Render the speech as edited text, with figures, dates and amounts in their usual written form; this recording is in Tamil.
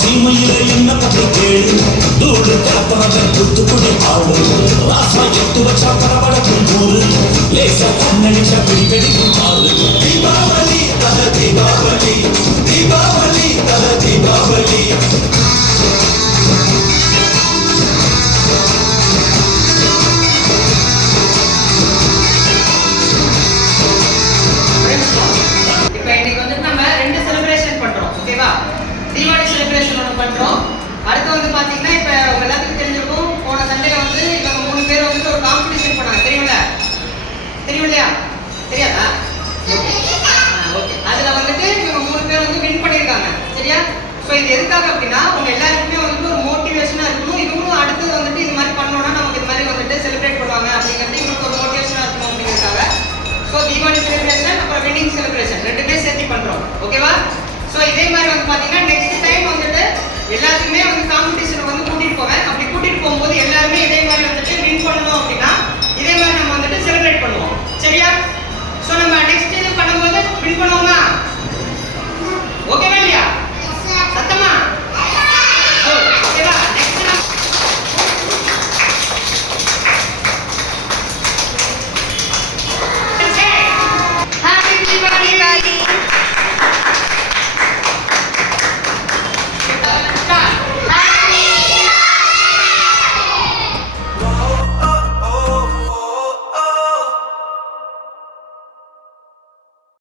சீமையில என்ன கதை கேளு தூடு கலப்பனவன் குத்துக்குடி ஆளு ராசா எட்டு வச்சா பரபரக்கும் ஊரு லேசா கண்ணடிச்சா பிடிக்கடிக்கும் ஆளு தீபாவளி தல தீபாவளி தீபாவளி தல தீபாவளி தீபாவளி செலிப்ரேஷன் ஒன்று பண்ணுறோம். அடுத்து வந்து பார்த்தீங்கன்னா இப்போ உங்க எல்லாத்துக்கும் தெரிஞ்சிருக்கும், போன சண்டையில் வந்து இவங்க 3 பேர் வந்து ஒரு காம்படிஷன் பண்ணாங்க. தெரியும் இல்லையா? தெரியாதா? ஓகே. அதில் வந்துட்டு இவங்க 3 பேர் வந்து வின் பண்ணியிருக்காங்க. சரியா? ஸோ இது எதுக்காக அப்படின்னா உங்க எல்லாருக்குமே வந்துட்டு ஒரு மோட்டிவேஷனாக இருக்கணும். இவங்களும் அடுத்து வந்துட்டு இது மாதிரி பண்ணோம்னா நமக்கு இது மாதிரி வந்துட்டு செலிப்ரேட் பண்ணுவாங்க அப்படிங்கிறது இவங்களுக்கு ஒரு மோட்டிவேஷனாக இருக்கணும் அப்படிங்கிறதுக்காக. ஸோ தீபாவளி செலிப்ரேஷன் அப்புறம் வெட்டிங் செலிப்ரேஷன் ரெண்டுமே சேர்த்து பண்ணுறோம். ஓகேவா? ஸோ இதே மாதிரி வந்து பார்த்தீங்கன்னா